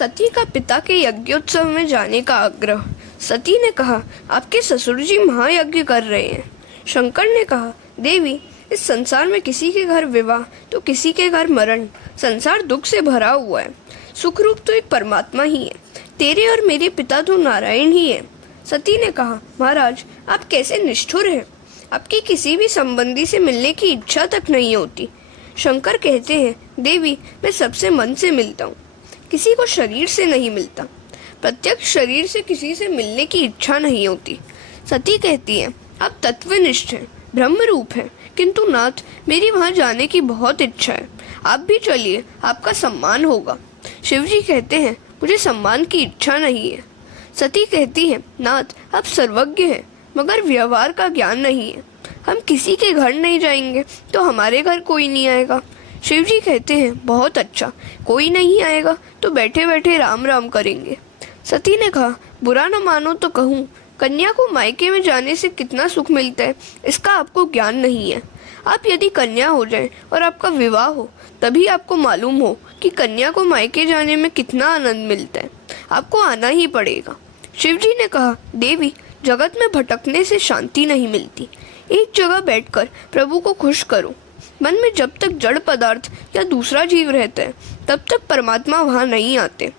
सती का पिता के यज्ञोत्सव में जाने का आग्रह। सती ने कहा, आपके ससुर जी महायज्ञ कर रहे हैं। शंकर ने कहा, देवी, इस संसार में किसी के घर विवाह तो किसी के घर मरण। संसार दुख से भरा हुआ है। सुख रूप तो एक परमात्मा ही है। तेरे और मेरे पिता तो नारायण ही है। सती ने कहा, महाराज, आप कैसे निष्ठुर हैं। आपकी किसी भी संबंधी से मिलने की इच्छा तक नहीं होती। शंकर कहते हैं, देवी, मैं सबसे मन से मिलता हूँ, किसी को शरीर से नहीं मिलता। प्रत्यक्ष शरीर से किसी से मिलने की इच्छा नहीं होती। सती कहती है, आप तत्वनिष्ठ हैं, ब्रह्म रूप हैं, किंतु नाथ, मेरी वहाँ जाने की बहुत इच्छा है। आप भी चलिए, आपका सम्मान होगा। शिवजी कहते हैं, मुझे सम्मान की इच्छा नहीं है। सती कहती है, नाथ, आप सर्वज्ञ हैं, मगर व्यवहार का ज्ञान नहीं है। हम किसी के घर नहीं जाएंगे तो हमारे घर कोई नहीं आएगा। शिवजी कहते हैं, बहुत अच्छा, कोई नहीं आएगा तो बैठे बैठे राम राम करेंगे। सती ने कहा, बुरा न मानो तो कहूँ, कन्या को मायके में जाने से कितना सुख मिलता है, इसका आपको ज्ञान नहीं है। आप यदि कन्या हो जाए और आपका विवाह हो, तभी आपको मालूम हो कि कन्या को मायके जाने में कितना आनंद मिलता है। आपको आना ही पड़ेगा। शिवजी ने कहा, देवी, जगत में भटकने से शांति नहीं मिलती। एक जगह बैठकर प्रभु को खुश करो। मन में जब तक जड़ पदार्थ या दूसरा जीव रहता है, तब तक परमात्मा वहाँ नहीं आते।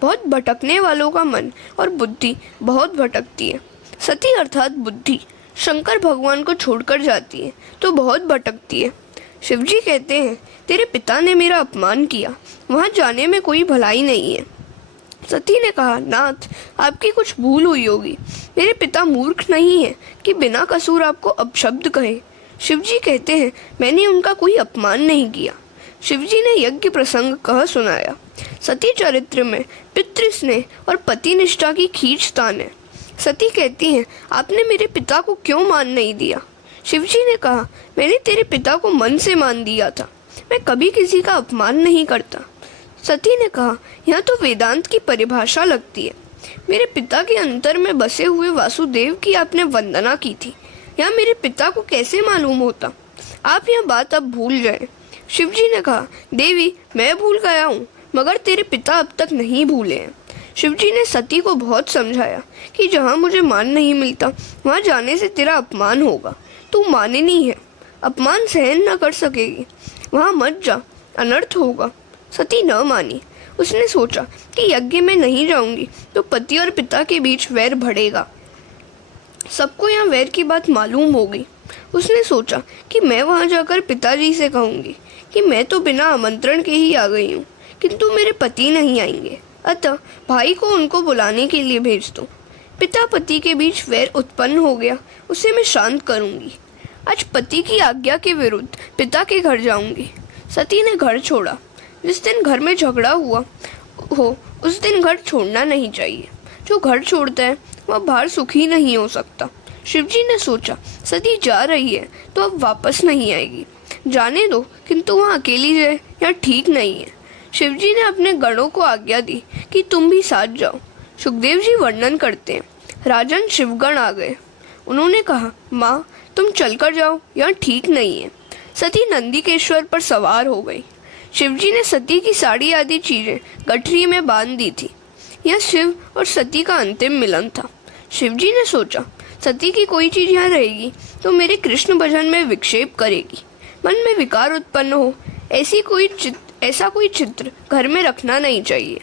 बहुत भटकने वालों का मन और बुद्धि बहुत भटकती है। सती अर्थात बुद्धि शंकर भगवान को छोड़कर जाती है तो बहुत भटकती है। शिवजी कहते हैं, तेरे पिता ने मेरा अपमान किया, वहाँ जाने में कोई भलाई नहीं है। सती ने कहा, नाथ, आपकी कुछ भूल हुई होगी। मेरे पिता मूर्ख नहीं है कि बिना कसूर आपको अपशब्द कहे। शिवजी कहते हैं, मैंने उनका कोई अपमान नहीं किया। शिवजी ने यज्ञ प्रसंग कह सुनाया। सती चरित्र में पितृस्नेह और पति निष्ठा की खींचतान है। सती कहती हैं, आपने मेरे पिता को क्यों मान नहीं दिया। शिवजी ने कहा, मैंने तेरे पिता को मन से मान दिया था। मैं कभी किसी का अपमान नहीं करता। सती ने कहा, यह तो वेदांत की परिभाषा लगती है। मेरे पिता के अंतर में बसे हुए वासुदेव की आपने वंदना की थी, यह मेरे पिता को कैसे मालूम होता। आप यह बात अब भूल जाए। शिवजी ने कहा, देवी, मैं भूल गया हूँ, मगर तेरे पिता अब तक नहीं भूले हैं। शिवजी ने सती को बहुत समझाया कि जहाँ मुझे मान नहीं मिलता, वहाँ जाने से तेरा अपमान होगा। तू माननी है, अपमान सहन न कर सकेगी, वहाँ मत जा, अनर्थ होगा। सती न मानी। उसने सोचा कि यज्ञ में नहीं जाऊंगी तो पति और पिता के बीच वैर बढ़ेगा। सबको यहाँ वैर की बात मालूम होगी। उसने सोचा कि मैं वहाँ जाकर पिताजी से कहूँगी कि मैं तो बिना आमंत्रण के ही आ गई हूँ, किंतु मेरे पति नहीं आएंगे, अतः भाई को उनको बुलाने के लिए भेज दो। पिता पति के बीच वैर उत्पन्न हो गया, उसे मैं शांत करूँगी। आज पति की आज्ञा के विरुद्ध पिता के घर जाऊँगी। सती ने घर छोड़ा। जिस दिन घर में झगड़ा हुआ हो, उस दिन घर छोड़ना नहीं चाहिए। जो घर छोड़ता है वह बाहर सुखी नहीं हो सकता। शिवजी ने सोचा, सती जा रही है तो अब वापस नहीं आएगी, जाने दो, किंतु वहाँ अकेली जाए यह ठीक नहीं है। शिवजी ने अपने गणों को आज्ञा दी कि तुम भी साथ जाओ। सुखदेव जी वर्णन करते हैं, राजन शिवगण आ गए। उन्होंने कहा, माँ, तुम चलकर जाओ, यह ठीक नहीं है। सती नंदीकेश्वर पर सवार हो गई। शिवजी ने सती की साड़ी आदि चीजें गठरी में बांध दी थी। यह शिव और सती का अंतिम मिलन था। शिवजी ने सोचा, सती की कोई चीज यहाँ रहेगी तो मेरे कृष्ण भजन में विक्षेप करेगी, मन में विकार उत्पन्न हो, ऐसा कोई चित्र घर में रखना नहीं चाहिए।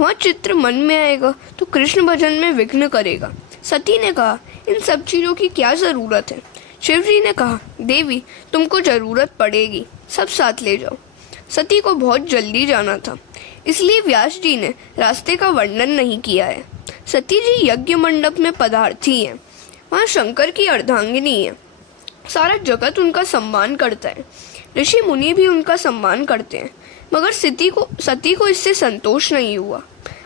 वह चित्र मन में आएगा तो कृष्ण भजन में विघ्न करेगा। सती ने कहा, इन सब चीजों की क्या जरूरत है। शिवजी ने कहा, देवी, तुमको जरूरत पड़ेगी, सब साथ ले जाओ। सती को बहुत जल्दी जाना था, इसलिए व्यास जी ने रास्ते का वर्णन नहीं किया है। सती जी यज्ञ मंडप में पधारती हैं। वहाँ शंकर की अर्धांगिनी है। सारा जगत उनका सम्मान करता है। ऋषि मुनि भी उनका सम्मान करते हैं, मगर सती को इससे संतोष नहीं हुआ।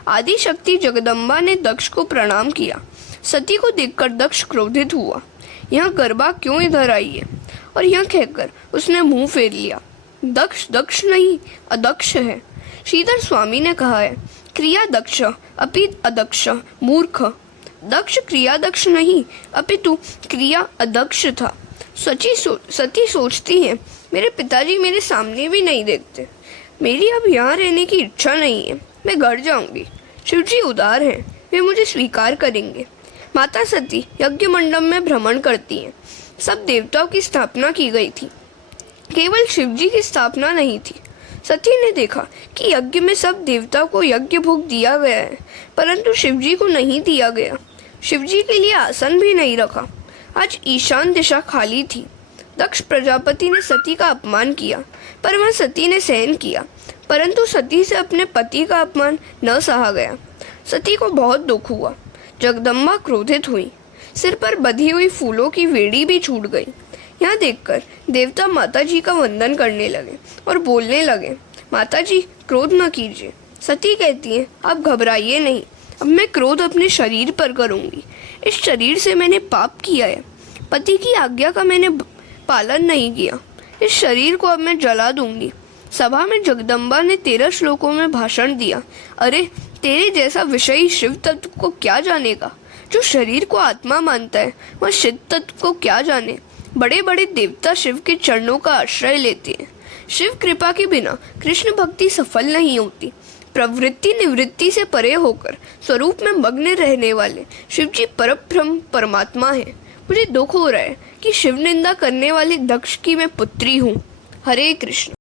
आदि शक्ति जगदम्बा ने दक्ष को प्रणाम किया। सती को देखकर दक्ष क्रोधित हुआ, यह गरबा क्यों इधर आई है, और यह कहकर उसने मुंह फेर लिया। दक्ष दक्ष नहीं, अदक्ष है। श्रीधर स्वामी ने कहा है, क्रिया दक्ष अपि अदक्ष मूर्ख। दक्ष क्रिया दक्ष नहीं, अपितु क्रिया अदक्ष था। सती सोचती है, मेरे पिताजी मेरे सामने भी नहीं देखते, मेरी अब यहाँ रहने की इच्छा नहीं है। मैं घर जाऊंगी। शिव जी उदार हैं, वे मुझे स्वीकार करेंगे। माता सती यज्ञ मंडप में भ्रमण करती हैं। सब देवताओं की स्थापना की गई थी, केवल शिव जी की स्थापना नहीं थी। सती ने देखा कि यज्ञ में सब देवताओं को यज्ञ भोग दिया गया है, परंतु शिव जी को नहीं दिया गया। शिव जी के लिए आसन भी नहीं रखा। आज ईशान दिशा खाली थी। दक्ष प्रजापति ने सती का अपमान किया, पर वह सती ने सहन किया, परंतु सती से अपने पति का अपमान न सहा गया। सती को बहुत दुख हुआ। जगदम्बा क्रोधित हुई। सिर पर बंधी हुई फूलों की वेड़ी भी छूट गई। यह देखकर देवता माता जी का वंदन करने लगे और बोलने लगे, माता जी क्रोध न कीजिए। सती कहती है, आप घबराइए नहीं, अब मैं क्रोध अपने शरीर पर करूंगी। इस शरीर से मैंने पाप किया है, पति की आज्ञा का मैंने पालन नहीं किया। इस शरीर को अब मैं जला दूंगी। सभा में जगदम्बा ने 13 श्लोकों में भाषण दिया। अरे तेरे जैसा विषयी शिव तत्व को क्या जानेगा। जो शरीर को आत्मा मानता है वह शिव तत्व को क्या जाने। बड़े बड़े देवता शिव के चरणों का आश्रय लेते हैं। शिव कृपा के बिना कृष्ण भक्ति सफल नहीं होती। प्रवृत्ति निवृत्ति से परे होकर स्वरूप में मग्न रहने वाले शिव जी परब्रह्म परमात्मा है। मुझे दुख हो रहा है कि शिव निंदा करने वाले दक्ष की मैं पुत्री हूँ। हरे कृष्ण।